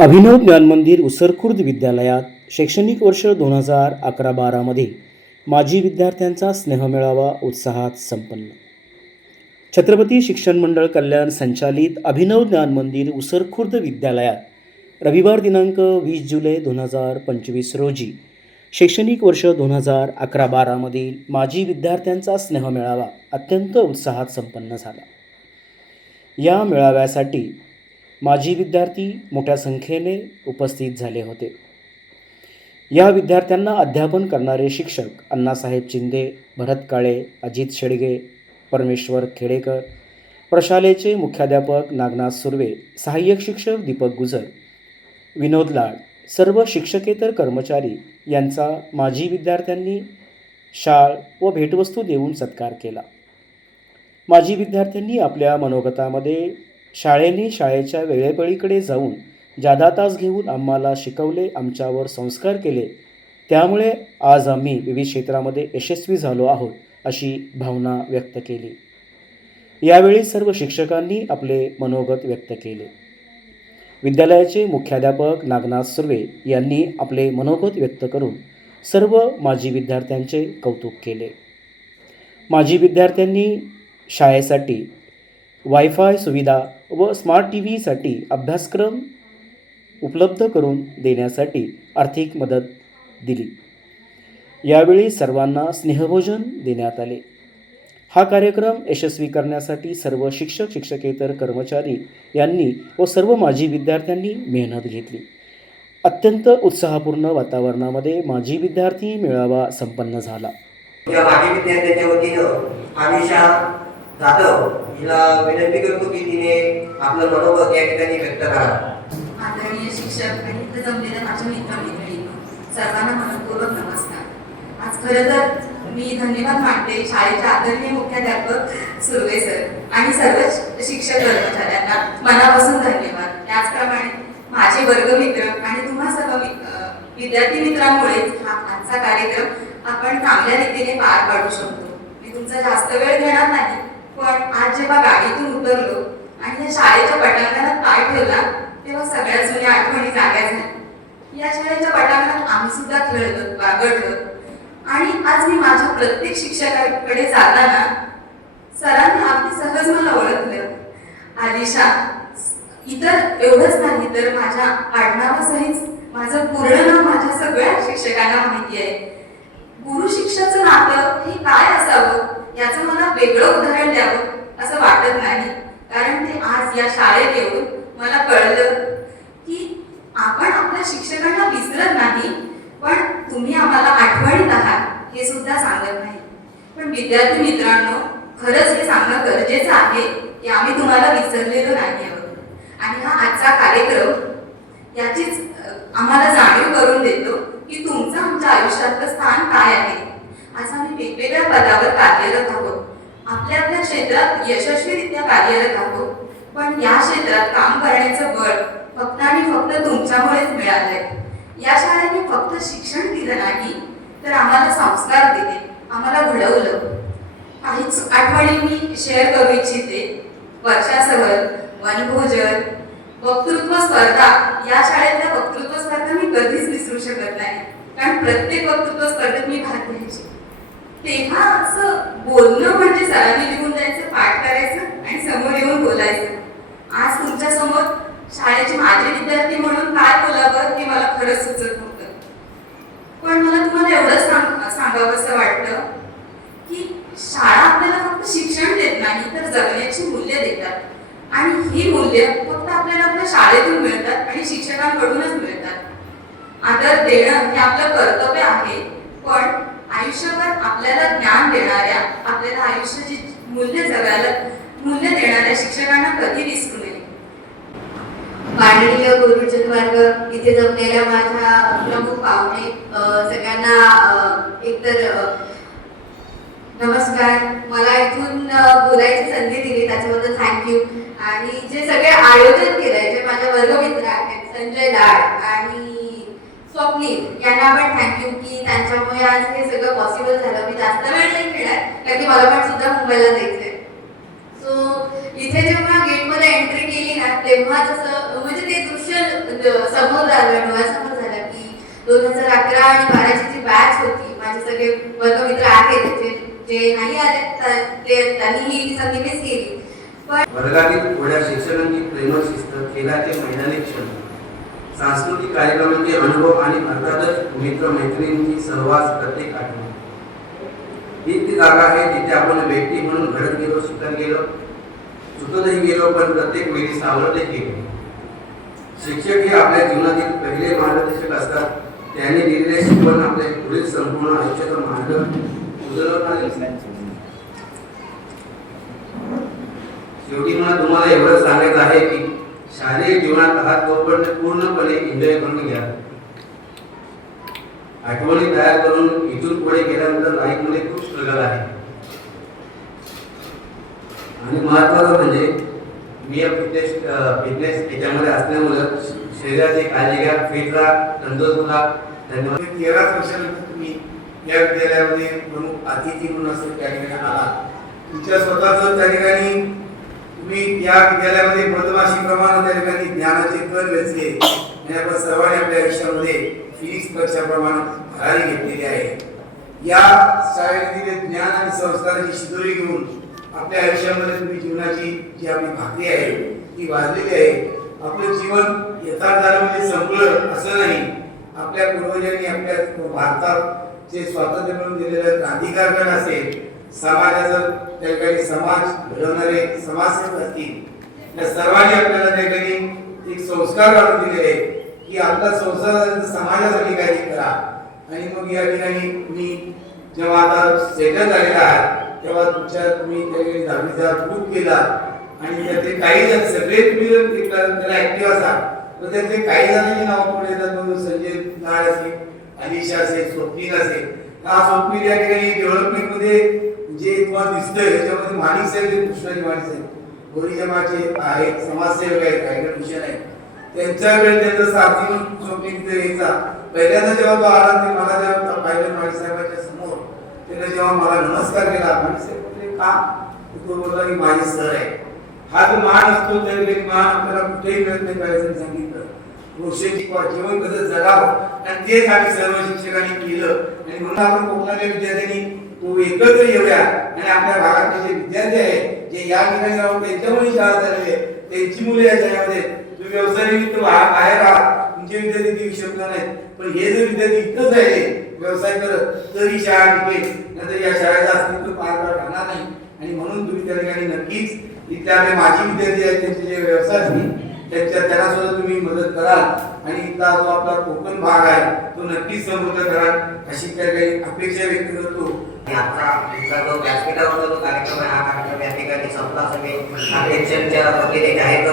अभिनव ज्ञान मंदिर उसरखुर्द विद्यालयात शैक्षणिक वर्ष दोन हजार अकरा बारामध्ये माजी विद्यार्थ्यांचा स्नेहमेळावा उत्साहात संपन्न. छत्रपती शिक्षण मंडळ कल्याण संचालित अभिनव ज्ञान मंदिर उसरखुर्द विद्यालयात रविवार दिनांक वीस जुलै दोन हजार पंचवीस रोजी शैक्षणिक वर्ष दोन हजार अकरा बारामधील माजी विद्यार्थ्यांचा स्नेहमेळावा अत्यंत उत्साहात संपन्न झाला. या मेळाव्यासाठी माजी विद्यार्थी मोठ्या संख्येने उपस्थित झाले होते. या विद्यार्थ्यांना अध्यापन करणारे शिक्षक अण्णासाहेब चिंदे भरत काळे अजित शेडगे परमेश्वर खेडेकर प्रशालेचे मुख्याध्यापक नागनाथ सुर्वे सहाय्यक शिक्षक दीपक गुजर विनोद लाड सर्व शिक्षकेतर कर्मचारी यांचा माजी विद्यार्थ्यांनी शाळ व भेटवस्तू देऊन सत्कार केला. माजी विद्यार्थ्यांनी आपल्या मनोगतामध्ये शाळेने शाळेच्या वेळेपळीकडे जाऊन जादा तास घेऊन आम्हाला शिकवले आमच्यावर संस्कार केले. त्यामुळे आज आम्ही विविध क्षेत्रामध्ये यशस्वी झालो आहोत अशी भावना व्यक्त केली. यावेळी सर्व शिक्षकांनी आपले मनोगत व्यक्त केले. विद्यालयाचे मुख्याध्यापक नागनाथ सुर्वे यांनी आपले मनोगत व्यक्त करून सर्व माजी विद्यार्थ्यांचे कौतुक केले. माजी विद्यार्थ्यांनी शाळेसाठी वायफाय सुविधा व स्मार्ट टी व्हीसाठी अभ्यासक्रम उपलब्ध करून देण्यासाठी आर्थिक मदत दिली. यावेळी सर्वांना स्नेहभोजन देण्यात आले. हा कार्यक्रम यशस्वी करण्यासाठी सर्व शिक्षक शिक्षकेतर कर्मचारी यांनी व सर्व माजी विद्यार्थ्यांनी मेहनत घेतली. अत्यंत उत्साहपूर्ण वातावरणामध्ये माजी विद्यार्थी मेळावा संपन्न झाला. या जाधव हिला विनंती करतो की तिने आपलं मनोगत या ठिकाणी व्यक्त करा. आदरणीय शिक्षक आणि इथं जमलेल्या माझ्या मित्र मैत्रिणी सर्वांना मनपूर्वक नमस्कार. आज खरं तर मी धन्यवाद मानते शाळेचे आदरणीय मुख्याध्यापक सुर्वे सर आणि सर्व शिक्षक कर्मचाऱ्यांना मनापासून धन्यवाद. त्याचप्रमाणे माझे वर्गमित्र आणि तुम्हा सर्व विद्यार्थी मित्रांमुळेच हा आजचा कार्यक्रम आपण चांगल्या रीतीने पार पाडू शकतो. मी तुमचा जास्त वेळ घेणार नाही. पण आज जेव्हा गाडीतून उतरलो आणि या शाळेच्या पटांगणात पाय ठेवला तेव्हा सगळ्या जुन्या आठवणी जाग्या झाल्या या शाळेच्या पटांगणात आम्ही सुद्धा खेळलो बागडलो आणि आज मी माझ्या प्रत्येक शिक्षकाकडे जाताना सरांनी आपली सहज मला ओळखलं. आलिशा इतर एवढंच नाही तर माझ्या आडनावासहित माझं पूर्ण नाव माझ्या सगळ्या शिक्षकांना माहिती आहे. गुरु शिक्षाचं नातं हे काय असावं याचं मला वेगळं उदाहरण द्यावं असं वाटत नाही कारण ते आज या शाळेत येऊन मला कळलं की आपण आपल्या शिक्षकांना विसरत नाही पण तुम्ही आम्हाला आठवणीत आहात हे सुद्धा सांगत नाही. पण विद्यार्थी मित्रांनो खरंच हे सांगणं गरजेचं आहे की आम्ही तुम्हाला विसरलेलो नाही आहोत. आणि हा आजचा कार्यक्रम याचीच आम्हाला जाणीव करून देतो की तुमचं आमच्या आयुष्यातलं स्थान काय आहे. आज आम्ही वेगवेगळ्या पदावर कार्यरत आहोत. आपल्या आपल्या क्षेत्रात यशस्वीरित्या कार्यरत आहोत. पण या क्षेत्रात काम करण्याचं बळ फक्त आणि फक्त तुमच्यामुळेच मिळालंय. या शाळेने फक्त शिक्षण दिलं नाही तर आम्हाला संस्कार दिले आम्हाला घडवलं. काहीच आठवणी मी शेअर करू इच्छिते. वर्षासहल वनभोजन वक्तृत्व स्पर्धा या शाळेतल्या वक्तृत्व स्पर्धा मी कधीच विसरू शकत नाही. कारण प्रत्येक वक्तृत्व स्पर्धेत मी भाग घ्यायची. तेव्हा असं बोलणं म्हणजे सरांनी लिहून द्यायचं पाठ करायचं आणि समोर येऊन बोलायचं. आज तुमच्यासमोर शाळेचे माझे विद्यार्थी म्हणून काय बोलावं हे मला खरंच सुचत नव्हतं. पण मला तुम्हाला एवढं सांग सांगावंसं वाटतं की शाळा आपल्याला फक्त शिक्षण देत नाही तर जगण्याची मूल्य देतात. आणि ही मूल्य फक्त आपल्याला आपल्या शाळेतून मिळतात आणि शिक्षकांकडूनच मिळतात. आदर देणं हे आपलं कर्तव्य आहे पण आयुष्यभर आपल्याला ज्ञान देणाऱ्या आपल्याला आयुष्याची मूल्य जगायला मूल्य देणाऱ्या शिक्षकांना कधी विसरू नये. माननीय गुरुजन वर्ग इथे जमलेल्या माझ्या प्रमुख पाहुणे सगळ्यांना एकतर नमस्कार. मला इथून बोलायची संधी दिली त्याच्याबद्दल थँक्यू आणि जे सगळे आयोजन केलंय जे माझे वर्गमित्र आहेत संजय लाड आणि स्वप्नील यांना पण थँक्यू की त्यांच्यामुळे आज हे सगळं पॉसिबल झालं. मी जास्त वेळ नाही खेळाय कारण की मला पण सुद्धा मुंबईला जायचंय सो इथे जेव्हा गेटमध्ये एंट्री केली ना तेव्हा जसं म्हणजे ते दृश्य समोर आलं डोळ्यासमोर झालं की दोन हजार अकरा आणि बाराची जी बॅच होती माझे सगळे वर्गमित्र आहेत जे जे नाही आले ते त्यांनी ही संधी मिस केली. पण वर्गातील थोड्या शिक्षकांची प्रेमळ शिस्त खेळाचे मैदानी क्षण. सांस्कृतिक कार्यक्रमांचे अनुभव आणि अर्थातच मित्रमैत्रिणींची सहवास प्रत्येक आठवण. ही ती जागा आहे जिथे आपण व्यक्ती म्हणून घडत गेलो शिकत गेलो चुकतही गेलो पण प्रत्येक वेळी सावरते गेलो शिक्षक हे आपल्या जीवनातील पहिले मार्गदर्शक असतात. त्यांनी दिलेले शिकवण आपले पुढील संपूर्ण आयुष्याचा मार्ग उजळवणारे शेवटी मला तुम्हाला एवढं सांगायचं आहे की शालेय जीवनात आहात तोपर्यंत पूर्णपणे एन्जॉय करून घ्या. आठवणी तयार करून इथून पुढे गेल्यानंतर लाईफमध्ये खूप स्ट्रगल आहे. आणि महत्वाचं म्हणजे मी फिटनेस फिटनेस याच्यामध्ये असल्यामुळं शरीराची काळजी घ्या फिट राहा तंदुरुस्त राहा. धन्यवाद. तेरा वर्षानंतर तुम्ही या विद्यालयामध्ये प्रमुख अतिथी म्हणून असं त्या ठिकाणी आला तुमच्या स्वतःच त्या ठिकाणी मी या विद्यालयामध्ये मधमाशीप्रमाणे त्या ठिकाणी ज्ञानाचे कर वेचले आणि आपण सर्वांनी आपल्या आयुष्यामध्ये फिनिक्स पक्षाप्रमाणे भरारी घेतलेली आहे. या शाळेतील ज्ञान आणि संस्काराची शिदोरी घेऊन आपल्या आयुष्यामध्ये तुम्ही जीवनाची जी आपली भाकरी आहे ती वाजलेली आहे. आपलं जीवन यथार्थ म्हणजे संपलं असं नाही. आपल्या पूर्वजांनी आपल्या भारतात जे स्वातंत्र्य मिळवून दिलेलं क्रांतिकारक असेल समाजाचं त्या ठिकाणी समाज घडवणारे समाजसेवक असतील. त्या सर्वांनी आपल्याला त्या ठिकाणी एक संस्कार काढून दिलेले की आपला संसार समाजासाठी काही करा. आणि मग या ठिकाणी तुम्ही जेव्हा आता सेटल झालेला आहे तेव्हा तुमच्या तुम्ही त्या ठिकाणी दहावीचा ग्रुप केला. आणि त्यातले काही जण सगळे तुम्ही जर त्याला ऍक्टिव्ह असाल तर त्यातले काही जणांची नाव पुढे येतात म्हणून संजय नाळ असेल अनिशा असेल स्वप्नील असेल. हा स्वप्नील या ठिकाणी डेव्हलपमेंटमध्ये जे तुम्हाला दिसतंय त्याच्यामध्ये माणिक साहेब कृष्णाजी माणिक साहेब. गोरी जमाचे आहेत समाजसेवक आहेत काही मिशन आहेत त्यांच्याकडे त्यांचा साथी म्हणून यायचा. पहिल्यांदा जेव्हा तो आला ते मला जेव्हा पाहिलं माणिक साहेबांच्या समोर त्याने जेव्हा मला नमस्कार केला माणिक साहेब म्हटले का? तो बोलला की माझे सर आहे. हा जो मान असतो त्यावेळी मान आपल्याला कुठेही मिळत नाही पाहिजे सांगितलं. ऋषीची जीवन कसं जगावं आणि तेच आम्ही सर्व शिक्षकांनी केलं. आणि म्हणून आपण कोकणातल्या विद्यार्थ्यांनी तो एकत्र येऊया. आणि आपल्या भागातले जे विद्यार्थी आहेत जे या ठिकाणी राहून त्यांच्यामुळे शाळा झालेली आहे त्यांची मुले या शाळेमध्ये तुम्ही व्यवसाय निमित्त बाहेर आहात तुमचे विद्यार्थी देऊ शकणार नाहीत. पण हे जर विद्यार्थी इथंच राहिले व्यवसाय करत तरी शाळा टिकेल. नंतर या शाळेचं अस्तित्व पार राहणार नाही. आणि म्हणून तुम्ही त्या ठिकाणी नक्कीच इथले आपले माजी विद्यार्थी आहेत त्यांचे जे व्यवसाय असतील त्यांच्या त्यांना सुद्धा तुम्ही मदत कराल. आणि इथला जो आपला कोकण भाग आहे तो नक्कीच समृद्ध कराल. अशी त्या काही अपेक्षा व्यक्त करतो. आजचा इथला जो व्यासपीठावरचा जो कार्यक्रम आहे हा कार्यक्रम या ठिकाणी संपला सगळे अध्यक्षांच्या वतीने जाहीर